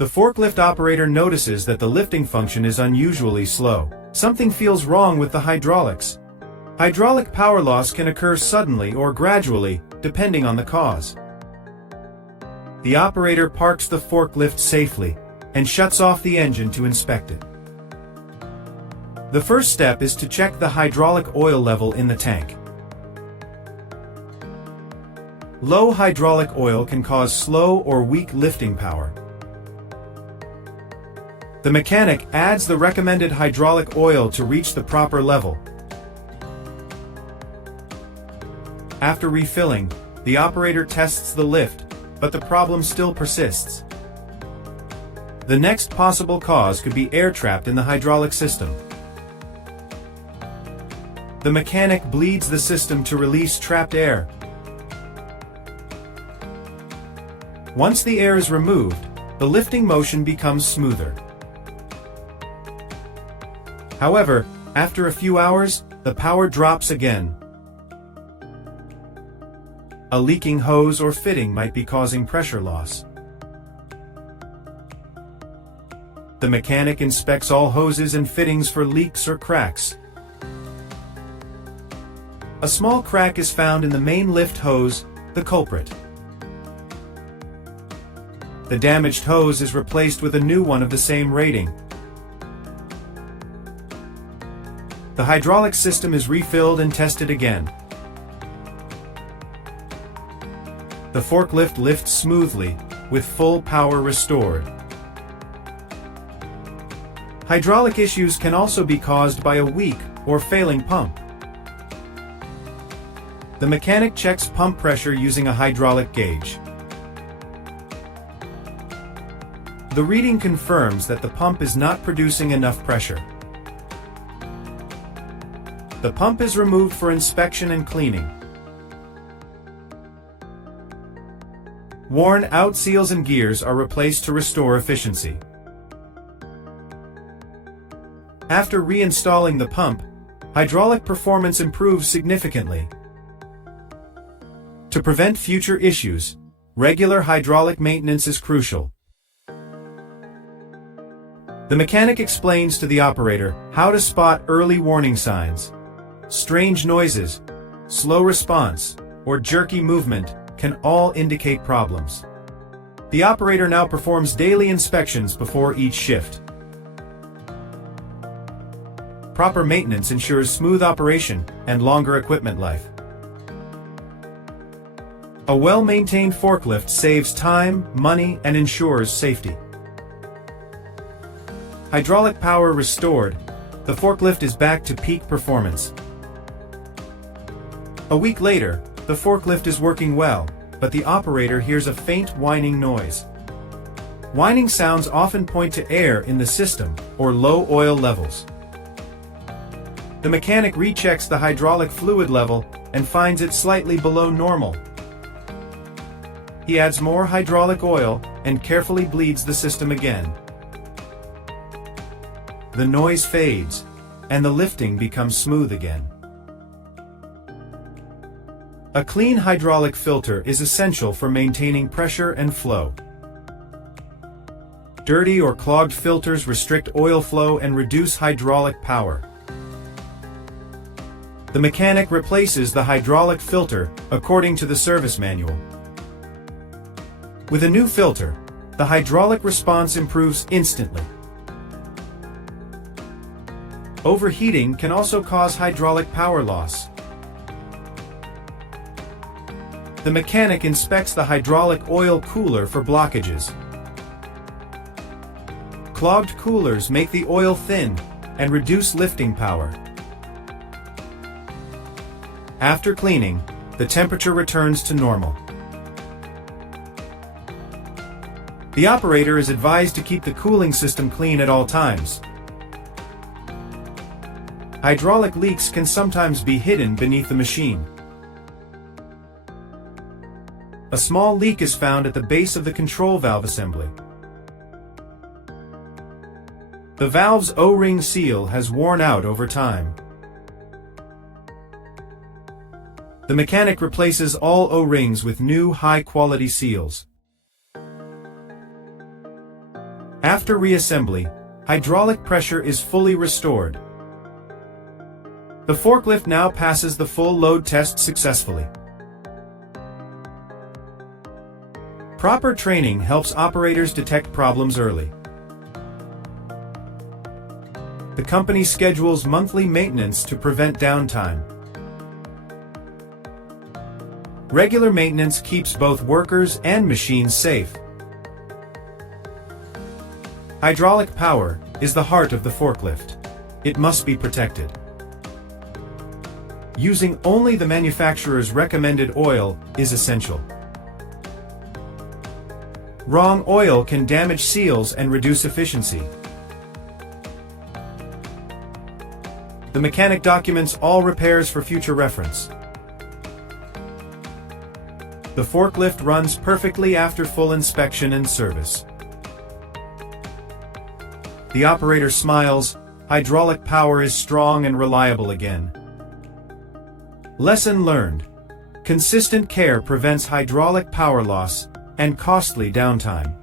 The forklift operator notices that the lifting function is unusually slow. Something feels wrong with the hydraulics. Hydraulic power loss can occur suddenly or gradually, depending on the cause. The operator parks the forklift safely and shuts off the engine to inspect it. The first step is to check the hydraulic oil level in the tank. Low hydraulic oil can cause slow or weak lifting power. The mechanic adds the recommended hydraulic oil to reach the proper level. After refilling, the operator tests the lift, but the problem still persists. The next possible cause could be air trapped in the hydraulic system. The mechanic bleeds the system to release trapped air. Once the air is removed, the lifting motion becomes smoother. However, after a few hours, the power drops again. A leaking hose or fitting might be causing pressure loss. The mechanic inspects all hoses and fittings for leaks or cracks. A small crack is found in the main lift hose, the culprit. The damaged hose is replaced with a new one of the same rating. The hydraulic system is refilled and tested again. The forklift lifts smoothly, with full power restored. Hydraulic issues can also be caused by a weak or failing pump. The mechanic checks pump pressure using a hydraulic gauge. The reading confirms that the pump is not producing enough pressure. The pump is removed for inspection and cleaning. Worn out seals and gears are replaced to restore efficiency. After reinstalling the pump, hydraulic performance improves significantly. To prevent future issues, regular hydraulic maintenance is crucial. The mechanic explains to the operator how to spot early warning signs. Strange noises, slow response, or jerky movement can all indicate problems. The operator now performs daily inspections before each shift. Proper maintenance ensures smooth operation and longer equipment life. A well-maintained forklift saves time, money, and ensures safety. Hydraulic power restored, the forklift is back to peak performance. A week later, the forklift is working well, but the operator hears a faint whining noise. Whining sounds often point to air in the system or low oil levels. The mechanic rechecks the hydraulic fluid level and finds it slightly below normal. He adds more hydraulic oil and carefully bleeds the system again. The noise fades, and the lifting becomes smooth again. A clean hydraulic filter is essential for maintaining pressure and flow. Dirty or clogged filters restrict oil flow and reduce hydraulic power. The mechanic replaces the hydraulic filter according to the service manual. With a new filter, the hydraulic response improves instantly. Overheating can also cause hydraulic power loss. The mechanic inspects the hydraulic oil cooler for blockages. Clogged coolers make the oil thin and reduce lifting power. After cleaning, the temperature returns to normal. The operator is advised to keep the cooling system clean at all times. Hydraulic leaks can sometimes be hidden beneath the machine. A small leak is found at the base of the control valve assembly. The valve's O-ring seal has worn out over time. The mechanic replaces all O-rings with new high-quality seals. After reassembly, hydraulic pressure is fully restored. The forklift now passes the full load test successfully. Proper training helps operators detect problems early. The company schedules monthly maintenance to prevent downtime. Regular maintenance keeps both workers and machines safe. Hydraulic power is the heart of the forklift. It must be protected. Using only the manufacturer's recommended oil is essential. Wrong oil can damage seals and reduce efficiency. The mechanic documents all repairs for future reference. The forklift runs perfectly after full inspection and service. The operator smiles. Hydraulic power is strong and reliable again. Lesson learned. Consistent care prevents hydraulic power loss and costly downtime.